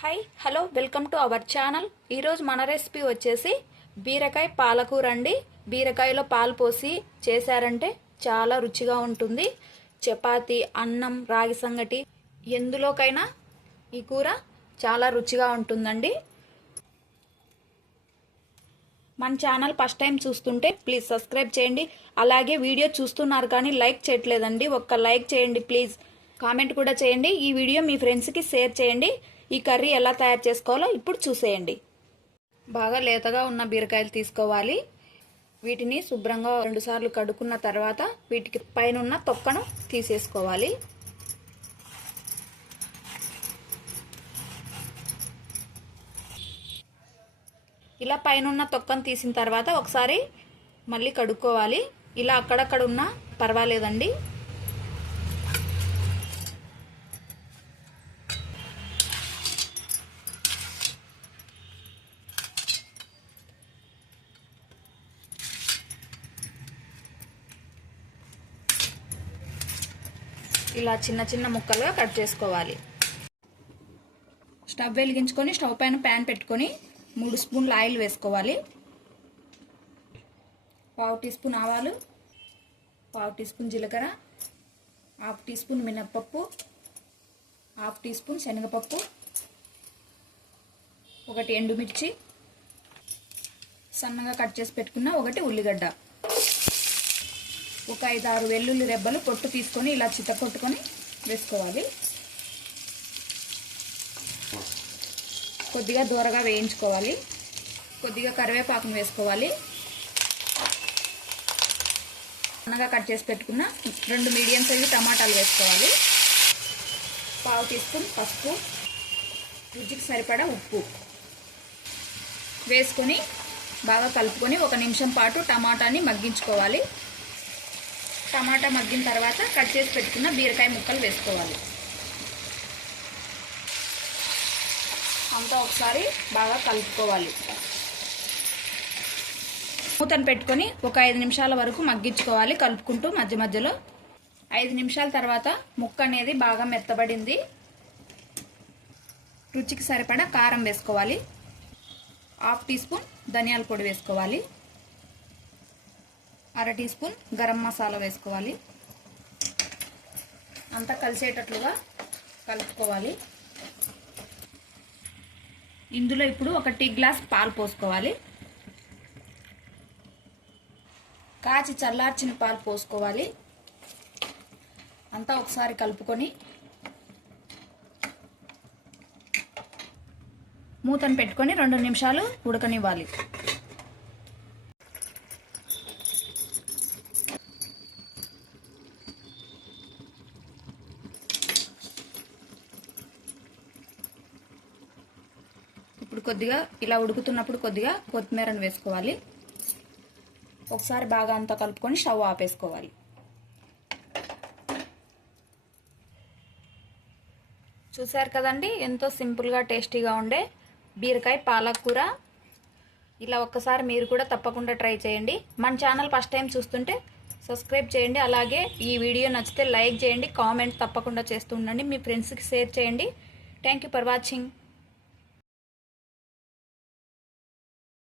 Hi hello welcome to our channel. ఈరోజు మన recipe వచ్చేసి బీరకాయ పాలకూర అండి. బీరకాయలో పాలు పోసి చేశారంటే చాలా రుచిగా ఉంటుంది. చపాతి, అన్నం, రాగి సంగటి ఎందులోకైనా ఈ కూర చాలా రుచిగా ఉంటుందండి. మన ఛానల్ ఫస్ట్ టైం చూస్తుంటే ప్లీజ్ సబ్స్క్రైబ్ చేయండి. అలాగే వీడియో చూస్తున్నారు కానీ లైక్ చేయట్లేదండి, ఒక్క లైక్ చేయండి ప్లీజ్. కామెంట్ కూడా చేయండి. ఈ వీడియో మీ ఫ్రెండ్స్కి షేర్ చేయండి. ఈ కర్రీ ఎలా తయారు చేసుకోవాలో ఇప్పుడు చూసేయండి. బాగా లేతగా ఉన్న బీరకాయలు తీసుకోవాలి. వీటిని శుభ్రంగా 2 సార్లు కడుక్కున్న తర్వాత వీటికి పైన ఉన్న తొక్కను తీసేసుకోవాలి. ఇలా పైన ఉన్న తొక్కను తీసిన తర్వాత ఒకసారి మళ్ళీ కడుక్కోవాలి. ఇలా అక్కడక్కడ ఉన్నా పర్వాలేదండి. ఇలా చిన్న చిన్న ముక్కలుగా కట్ చేసుకోవాలి. స్టవ్ వెలిగించుకొని స్టవ్ పైన ప్యాన్ పెట్టుకొని 3 స్పూన్ల ఆయిల్ వేసుకోవాలి. 1/2 టీ స్పూన్ ఆవాలు, 1/2 టీ స్పూన్ జీలకర్ర, 1/2 టీ స్పూన్ మినప్పప్పు, 1/2 టీ స్పూన్ శనగపప్పు, 1 ఎండుమిర్చి, సన్నగా కట్ చేసి పెట్టుకున్న 1 ఉల్లిగడ్డ, ఒక 5-6 వెల్లుల్లి రెబ్బలు పొట్టు తీసుకొని ఇలా చితకొట్టుకొని వేసుకోవాలి. కొద్దిగా దూరగా వేయించుకోవాలి. కొద్దిగా కరివేపాకును వేసుకోవాలి. సన్నగా కట్ చేసి పెట్టుకున్న 2 మీడియం సైజు టమాటాలు వేసుకోవాలి. 1/2 టీ స్పూన్ పసుపు, రుచికి సరిపడా ఉప్పు వేసుకొని బాగా కలుపుకొని 1 నిమిషం పాటు టమాటాని మగ్గించుకోవాలి. టమాటా మగ్గిన తర్వాత కట్ చేసి పెట్టుకున్న బీరకాయ ముక్కలు వేసుకోవాలి. అంతా ఒకసారి బాగా కలుపుకోవాలి. మూతను పెట్టుకొని ఒక 5 నిమిషాల వరకు మగ్గించుకోవాలి కలుపుకుంటూ మధ్య మధ్యలో. 5 నిమిషాల తర్వాత ముక్క అనేది బాగా మెత్తబడింది. రుచికి సరిపడా కారం వేసుకోవాలి. 1/2 టీ స్పూన్ ధనియాల పొడి వేసుకోవాలి. 1/2 టీ స్పూన్ గరం మసాలా వేసుకోవాలి. అంతా కలిసేటట్లుగా కలుపుకోవాలి. ఇందులో ఇప్పుడు 1 టీ గ్లాస్ పాలు పోసుకోవాలి. కాచి చల్లార్చిన పాలు పోసుకోవాలి. అంతా ఒకసారి కలుపుకొని మూతను పెట్టుకొని 2 నిమిషాలు ఉడకనివ్వాలి. ఇప్పుడు కొద్దిగా ఇలా ఉడుకుతున్నప్పుడు కొద్దిగా కొత్తిమీరను వేసుకోవాలి. ఒకసారి బాగా అంతా కలుపుకొని స్టవ్ ఆపేసుకోవాలి. చూసారు కదండి, ఎంతో సింపుల్గా టేస్టీగా ఉండే బీరకాయ పాలకూర. ఇలా ఒక్కసారి మీరు కూడా తప్పకుండా ట్రై చేయండి. మన ఛానల్ ఫస్ట్ టైం చూస్తుంటే సబ్స్క్రైబ్ చేయండి. అలాగే ఈ వీడియో నచ్చితే లైక్ చేయండి, కామెంట్ తప్పకుండా చేస్తూ ఉండండి. మీ ఫ్రెండ్స్కి షేర్ చేయండి. Thank you for watching.